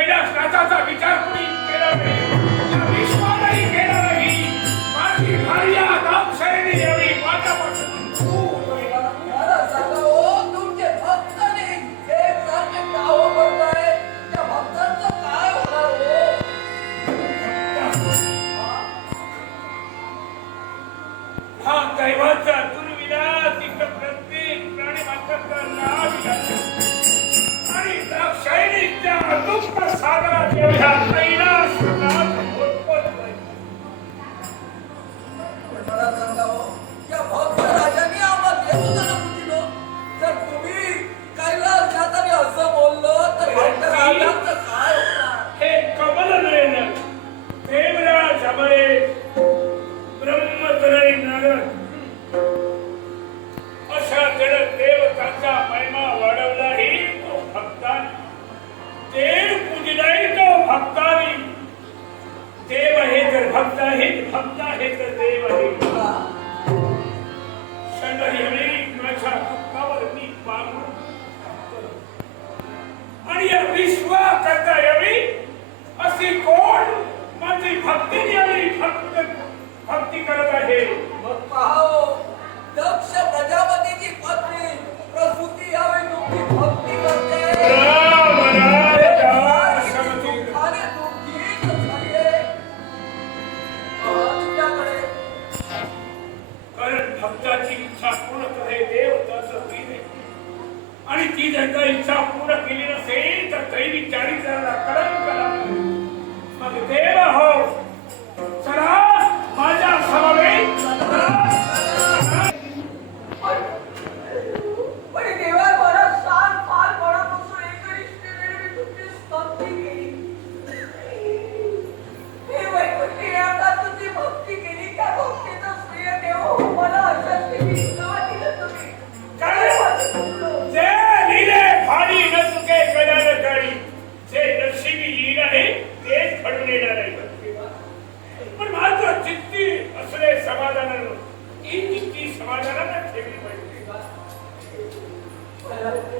कैलासनाथाचा विचार कुणी केला नाही. विश्वालाही केला नाही. माझी भार्या दामशैली यावी माझ्या हा दैवाचा दुर्विलास इथं प्रत्येक प्राणी मात्राचा लाभ आणि दाक्षायणीच्या अतुप्त agora eu já. भक्त हेच भक्त हेच देव आहे माझ्या दुःखावर मी पांघरून आणि या विश्वाकरता यावी अशी कोण माझी भक्ती यावी भक्त भक्ती करता आहे? मग पाहो दक्ष प्रजा भक्ताची इच्छा पूर्ण करे देव त्याच आणि ती त्यांचा इच्छा पूर्ण केली नसेल तर तरी विचारित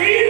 feet.